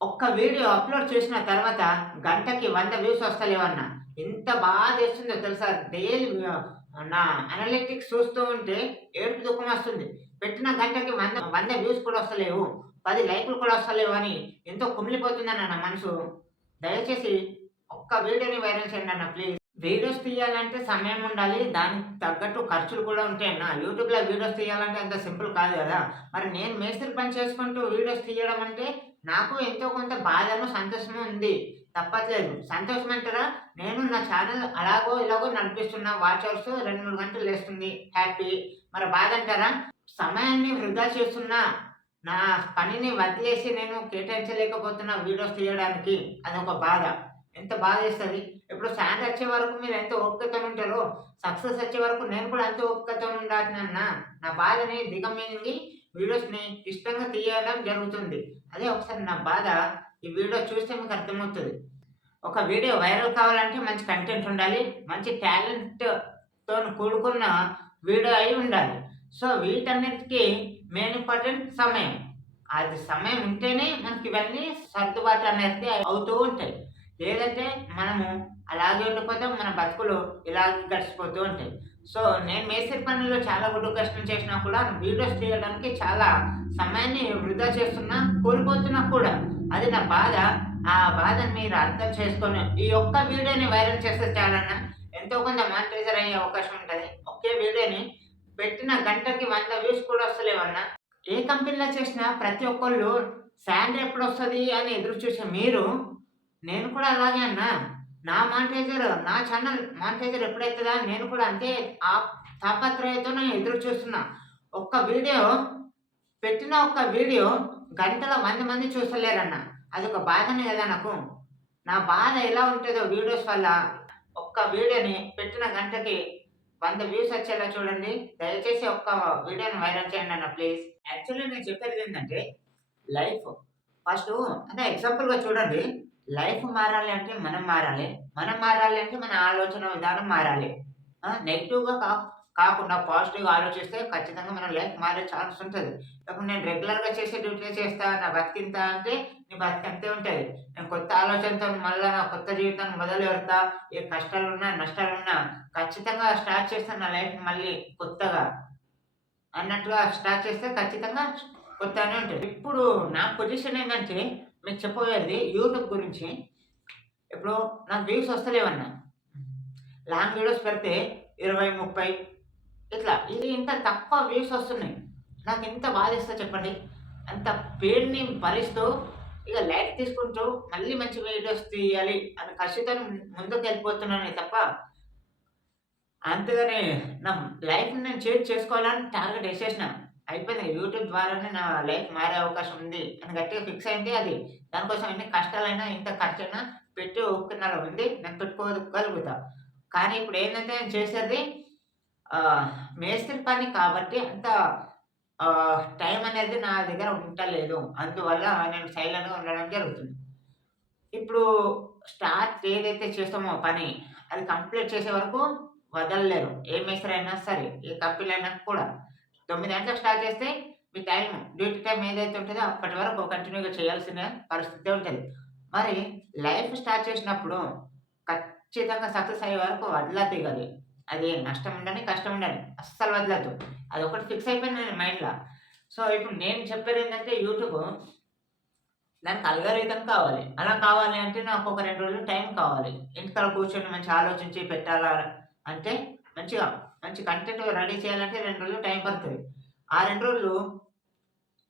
ఒక్క video upload చేసిన తర్వాత గంటకి వంద వ్యూస్ వస్తలేవన్న? ఎంత బాగా చేస్తుందో తెలుసా? డైలీ నా అనలిటిక్స్ చూస్తూ ఉంటే ఏడుపు దుఃఖం వస్తుంది. పెట్టిన గంటకి వంద వంద వ్యూస్ కూడా వస్తలేవు. పది లైకులు కూడా వస్తలేవు అని ఎంతో కుమిలిపోతుందన్న నా మనసు. దయచేసి ఒక్క వీడియోని వైరల్ చేయండి అన్న ప్లీజ్ వీడియోస్ తీయాలంటే సమయం ఉండాలి. దానికి తగ్గట్టు ఖర్చులు కూడా ఉంటాయి అన్న. యూట్యూబ్లో వీడియోస్ తీయాలంటే అంత సింపుల్ కాదు కదా. మరి నేను మేస్త్రి పని చేసుకుంటూ వీడియోస్ తీయడం అంటే నాకు ఎంతో కొంత బాధను సంతోషము ఉంది. తప్పట్లేదు. సంతోషం అంటారా? నేను నా ఛానల్ అలాగో ఇలాగో నడిపిస్తున్నా వాచ్ రెండు మూడు గంటలు లేస్తుంది. హ్యాపీ. మరి బాధ అంటారా? సమయాన్ని వృధా చేస్తున్నా. నా పనిని వదిలేసి నేను కేటాయించలేకపోతున్నా వీడియోస్ తీయడానికి. అదొక బాధ. ఎంత బాధ వేస్తుంది? ఇప్పుడు శాంతి వచ్చే వరకు మీరు ఎంత ఓపికతో ఉంటారో సక్సెస్ వచ్చే వరకు నేను కూడా అంత ఓపికతో ఉండాలన్న నా బాధని దిగమింగి వీడియోస్ని ఇష్టంగా తీయడం జరుగుతుంది. అదే ఒకసారి నా బాధ ఈ వీడియో చూస్తే మీకు అర్థమవుతుంది. ఒక వీడియో వైరల్ కావాలంటే మంచి కంటెంట్ ఉండాలి మంచి టాలెంట్తో కూడుకున్న వీడియో అయి ఉండాలి. సో వీటన్నిటికీ మెయిన్ ఇంపార్టెంట్ సమయం. అది సమయం ఉంటేనే మనకి ఇవన్నీ సర్దుబాటు అనేది అవుతూ ఉంటాయి. లేదంటే మనము అలాగే ఉండిపోతాం మన బతుకులు ఇలాగే గడిచిపోతూ ఉంటాయి. సో నేను మేస్త్రి పనుల్లో చాలా గుడ్డు కష్టం చేసినా కూడా వీడియోస్ తీయడానికి చాలా సమయాన్ని వృధా చేస్తున్నా కోల్పోతున్నా కూడా. అది నా బాధ. ఆ బాధను మీరు అర్థం చేసుకొని ఈ ఒక్క వీడియోని వైరల్ చేస్తే చాలన్నా ఎంతో కొంత మానిటైజర్ అయ్యే అవకాశం ఉంటుంది. ఒకే వీడియోని పెట్టిన గంటకి వంద వ్యూస్ కూడా వస్తలేవన్నా? ఏ కంపెనీలో చేసినా ప్రతి ఒక్కళ్ళు శాలరీ ఎప్పుడు వస్తుంది అని ఎదురు చూసే మీరు? నేను కూడా అలాగే అన్నా. నా మానిటైజర్ నా ఛానల్ మానిటైజర్ ఎప్పుడైతుందా? నేను కూడా అంతే ఆ తాపత్రయంతో నేను ఎదురు చూస్తున్నా. ఒక్క వీడియో పెట్టిన ఒక్క వీడియో గంటల వంద మంది చూస్తలేరన్న. అది ఒక బాధనే కదా నాకు. నా బాధ ఎలా ఉంటుందో వీడియోస్ వల్ల. ఒక్క వీడియోని పెట్టిన గంటకి వంద వ్యూస్ వచ్చేలా చూడండి. దయచేసి ఒక్క వీడియోని వైరల్ చేయండి అన్న ప్లీజ్. యాక్చువల్లీ నేను చెప్పేది ఏంటంటే లైఫ్ ఫస్ట్ అంటే ఎగ్జాంపుల్గా చూడండి. లైఫ్ మారాలి అంటే మనం మారాలి. మనం మారాలి అంటే మన ఆలోచన విధానం మారాలి. నెగిటివ్గా కా కాకుండా పాజిటివ్గా ఆలోచిస్తే ఖచ్చితంగా మన లైఫ్ మారే ఛాన్స్ ఉంటుంది. ఇప్పుడు నేను రెగ్యులర్గా చేసే డ్యూటీ చేస్తా నా బతికింత అంటే నీ బతికి అంతే ఉంటుంది. నేను కొత్త ఆలోచనతో మళ్ళీ నా కొత్త జీవితాన్ని మొదలు పెడతా ఏ కష్టాలున్నా నష్టాలున్నా ఖచ్చితంగా స్టార్ట్ చేస్తాను నా లైఫ్ మళ్ళీ కొత్తగా అన్నట్టుగా స్టార్ట్ చేస్తే ఖచ్చితంగా కొత్తగానే ఉంటుంది. ఇప్పుడు నా పొజిషన్ ఏంటంటే మీకు చెప్పబోయేది యూట్యూబ్ గురించి. ఇప్పుడు నాకు వ్యూస్ వస్తలేవన్నా. లాంగ్ వీడియోస్ పెడితే ఇరవై ముప్పై ఇట్లా. ఇది ఇంత తక్కువ వ్యూస్ వస్తున్నాయి. నాకు ఎంత బాధిస్తా చెప్పండి. అంత పేరుని భరిస్తూ ఇక లైట్ తీసుకుంటూ మళ్ళీ మంచి వీడియోస్ తీయాలి అని ఖచ్చితంగా ముందుకు వెళ్ళిపోతున్నాను తప్ప అంతేగాని నా లైఫ్ నేను చేంజ్ చేసుకోవాలని టార్గెట్ వేసేసినాను అయిపోయింది. యూట్యూబ్ ద్వారానే నా లైఫ్ మారే అవకాశం ఉంది. అని గట్టిగా ఫిక్స్ అయింది అది. దానికోసం ఎన్ని కష్టాలైనా ఇంత ఖర్చైనా పెట్టి ఒప్పుకున్నాలో ఉంది నేను పెట్టుకోగలుగుతా. కానీ ఇప్పుడు ఏంటంటే నేను చేసేది మేస్త్రి పని కాబట్టి అంత టైం అనేది నా దగ్గర ఉండలేదు. అందువల్ల నేను సైలెంట్గా ఉండడం జరుగుతుంది. ఇప్పుడు స్టార్ట్ ఏదైతే చేస్తామో పని అది కంప్లీట్ చేసే వరకు వదలలేరు ఏ మేస్త్రి అయినా సరే ఏ కంపెనీ అయినా కూడా. తొమ్మిది గంటలకు స్టార్ట్ చేస్తే మీ టైం డ్యూటీ టైం ఏదైతే ఉంటుందో అప్పటి వరకు కంటిన్యూగా చేయాల్సిన పరిస్థితి ఉంటుంది. మరి లైఫ్ స్టార్ట్ చేసినప్పుడు ఖచ్చితంగా సక్సెస్ అయ్యే వరకు వదలద్దు ఇక అది. అది నష్టం ఉండని కష్టం ఉండని అస్సలు వదలద్దు. అది ఒకటి ఫిక్స్ అయిపోయింది నేను మైండ్లో సో ఇప్పుడు నేను చెప్పేది ఏంటంటే యూట్యూబ్ దానికి అల్గరితం కావాలి. అలా కావాలి అంటే నాకు ఒక రెండు రోజులు టైం కావాలి. ఇంటికాడ కూర్చొని మంచి ఆలోచించి పెట్టాలా అంటే మంచిగా మంచి కంటెంట్ రెడీ చేయాలంటే రెండు రోజులు టైం పడుతుంది. ఆ రెండు రోజులు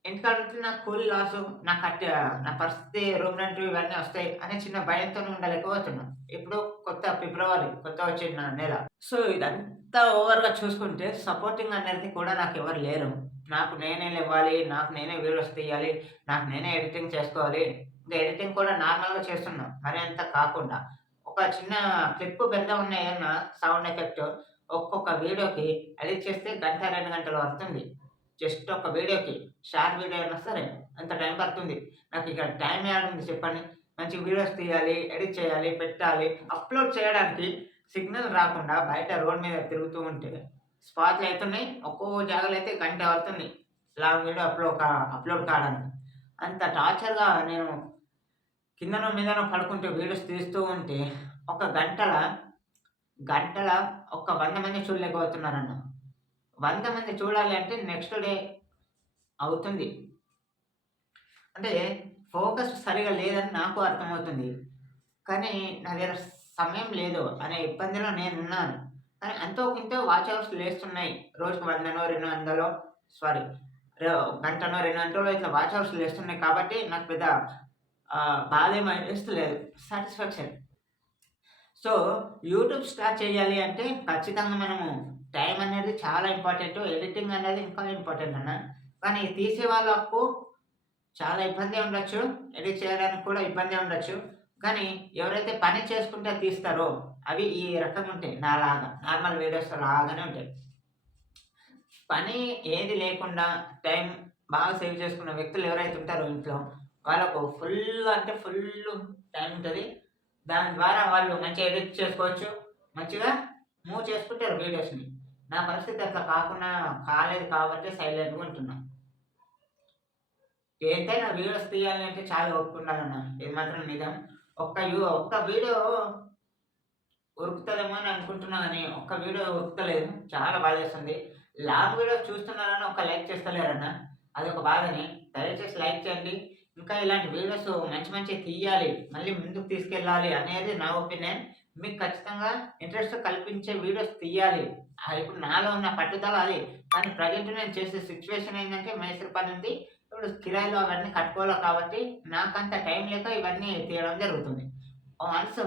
ఎందుకంటే నాకు కూలీ లాసు నా కట్ నా పరిస్థితి రూమ్ రెంట్ ఇవన్నీ వస్తాయి అనే చిన్న భయంతో ఉండలేకపోతున్నా. ఇప్పుడు కొత్త ఫిబ్రవరి కొత్త వచ్చిన నెల. సో ఇదంతా ఓవర్గా చూసుకుంటే సపోర్టింగ్ అనేది కూడా నాకు ఎవరు లేరు. నాకు నేనే ఇవ్వాలి నాకు నేనే వీడియోస్ తీయాలి నాకు నేనే ఎడిటింగ్ చేసుకోవాలి. ఇంకా ఎడిటింగ్ కూడా నార్మల్గా చేస్తున్నాను మరి అంత కాకుండా ఒక చిన్న క్లిప్ పెద్ద ఉన్నాయన్న సౌండ్ ఎఫెక్ట్ ఒక్కొక్క వీడియోకి ఎడిట్ చేస్తే గంట రెండు గంటలు వస్తుంది జస్ట్ ఒక వీడియోకి షార్ట్ వీడియో అయినా సరే అంత టైం పడుతుంది. నాకు ఇక్కడ టైం ఏడుంది చెప్పండి? మంచి వీడియోస్ తీయాలి ఎడిట్ చేయాలి పెట్టాలి. అప్లోడ్ చేయడానికి సిగ్నల్ రాకుండా బయట రోడ్ మీద తిరుగుతూ ఉంటే స్పాట్లు అవుతున్నాయి ఒక్కో జాగాలో అయితే గంట పడుతుంది లాంగ్ వీడియో అప్లోడ్ కా అప్లోడ్ కావడానికి. అంత టార్చర్గా నేను కిందనో మీదనో పడుకుంటూ వీడియోస్ తీస్తూ ఉంటే ఒక గంటల గంటల ఒక వంద మంది చూడలేకపోతున్నారన్న. వంద మంది చూడాలి అంటే నెక్స్ట్ డే అవుతుంది. అంటే ఫోకస్ సరిగా లేదని నాకు అర్థమవుతుంది. కానీ నా దగ్గర సమయం లేదు అనే ఇబ్బందిలో నేను ఉన్నాను కానీ ఎంతో కొంత వాచ్ అవర్స్ లేస్తున్నాయి. రోజుకు వందనో రెండు వందలో సారీ గంటనో రెండు గంటలో ఇట్లా వాచ్ అవర్స్ లేస్తున్నాయి. కాబట్టి నాకు పెద్ద బాధ ఏమీ లేదు సాటిస్ఫాక్షన్ సో యూట్యూబ్ స్టార్ట్ చేయాలి అంటే ఖచ్చితంగా మనము టైం అనేది చాలా ఇంపార్టెంట్ ఎడిటింగ్ అనేది ఇంకా ఇంపార్టెంట్ అన్న. కానీ తీసే వాళ్ళకు చాలా ఇబ్బంది ఉండొచ్చు ఎడిట్ చేయడానికి కూడా ఇబ్బంది ఉండొచ్చు. కానీ ఎవరైతే పని చేసుకుంటే తీస్తారో అవి ఈ రకంగా ఉంటాయి. నాలాగా నార్మల్ వీడియోస్ లాగానే ఉంటాయి. పని ఏది లేకుండా టైం బాగా సేవ్ చేసుకున్న వ్యక్తులు ఎవరైతే ఉంటారో ఇంట్లో వాళ్ళకు ఫుల్ అంటే ఫుల్ టైం ఉంటుంది. దాని ద్వారా వాళ్ళు మంచిగా ఎడిట్ చేసుకోవచ్చు. మంచిగా మూవ్ చేసుకుంటారు వీడియోస్ని నా. పరిస్థితి అట్లా కాకుండా కాలేదు కాబట్టి సైలెంట్గా ఉంటున్నా. ఏంటైనా వీడియోస్ తీయాలి అంటే చాలా ఒప్పుకుంటానన్న ఇది మాత్రం నిజం. ఒక్క యూ ఒక్క వీడియో ఉరుకుతలేమో అని అనుకుంటున్నా కానీ ఒక్క వీడియో ఉరుకుతలేదు. చాలా బాధ చేస్తుంది లాంగ్ వీడియోస్ చూస్తున్నారని ఒక లైక్ చేస్తలేరన్న. ఒక బాధని. దయచేసి లైక్ చేయండి. ఇంకా ఇలాంటి వీడియోస్ మంచి మంచి తీయాలి మళ్ళీ ముందుకు తీసుకెళ్ళాలి అనేది నా ఒపీనియన్. మీకు ఖచ్చితంగా ఇంట్రెస్ట్ కల్పించే వీడియోస్ తీయాలి. ఇప్పుడు నాలో ఉన్న పట్టుదల అది. కానీ ప్రజెంట్ నేను చేసే సిచ్యువేషన్ ఏంటంటే మేస్త్రి పని ఉంది. ఇప్పుడు కిరాయిలు అవన్నీ కట్టుకోవాలి కాబట్టి నాకంత టైం లేక ఇవన్నీ తీయడం జరుగుతుంది. వన్స్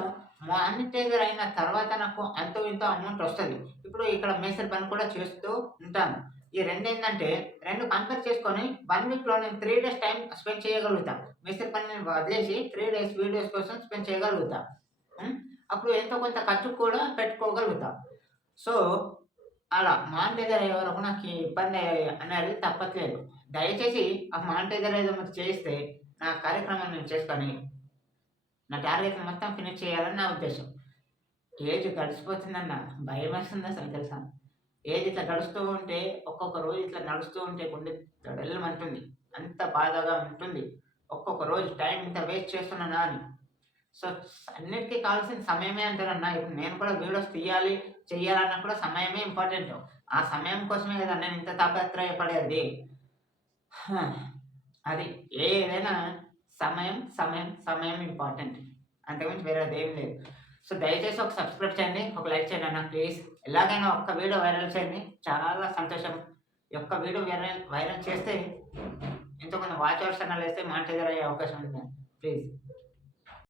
మానిటైజర్ అయిన తర్వాత నాకు అంతో ఇంతో అమౌంట్ వస్తుంది. ఇప్పుడు ఇక్కడ మేస్త్రి పని కూడా చేస్తూ ఉంటాను. ఈ రెండు ఏంటంటే రెండు కంపేర్ చేసుకొని వన్ వీక్లో నేను త్రీ డేస్ టైం స్పెండ్ చేయగలుగుతాం. మిస్త్రీ పని వదిలేసి త్రీ డేస్ వీడియోస్ కోసం స్పెండ్ చేయగలుగుతాం. అప్పుడు ఎంతో కొంత ఖర్చు కూడా పెట్టుకోగలుగుతాం. సో అలా మానిటైజర్ అయ్యే వరకు నాకు ఇబ్బంది అనేది తప్పట్లేదు. దయచేసి ఆ మానిటైజర్ ఏదో చేస్తే నా కార్యక్రమం నేను చేసుకొని నా టార్గెట్ మొత్తం ఫినిష్ చేయాలని నా ఉద్దేశం. ఏజ్ గడిచిపోతుందన్న భయం వేస్తుంది అసలు తెలుసా? ఏది ఇట్లా గడుస్తూ ఉంటే ఒక్కొక్క రోజు ఇట్లా నడుస్తూ ఉంటే గుండె దడల్మంటుంది అంత బాధగా ఉంటుంది. ఒక్కొక్క రోజు టైం ఇంత వేస్ట్ చేస్తున్నానా అని సో అన్నిటికీ కావాల్సిన సమయమే అంటారన్న ఇప్పుడు నేను కూడా వీడియోస్ తీయాలి చెయ్యాలన్నా కూడా సమయమే ఇంపార్టెంట్. ఆ సమయం కోసమే కదా నేను ఇంత తాపత్రయపడేది. అది ఏదైనా సమయం సమయం సమయం ఇంపార్టెంట్. అంతకుమించి వేరేది ఏం లేదు. సో దయచేసి ఒక సబ్స్క్రైబ్ చేయండి ఒక లైక్ చేయండి అన్న ప్లీజ్ ఎలాగైనా ఒక్క వీడియో వైరల్ చేయండి. చాలా సంతోషం. ఈ ఒక్క వీడియో వైరల్ వైరల్ చేస్తే ఎంతో కొంత వాచ్ అవర్స్ అన్నా వేస్తే మానిటైజర్ అయ్యే అవకాశం ఉంది ప్లీజ్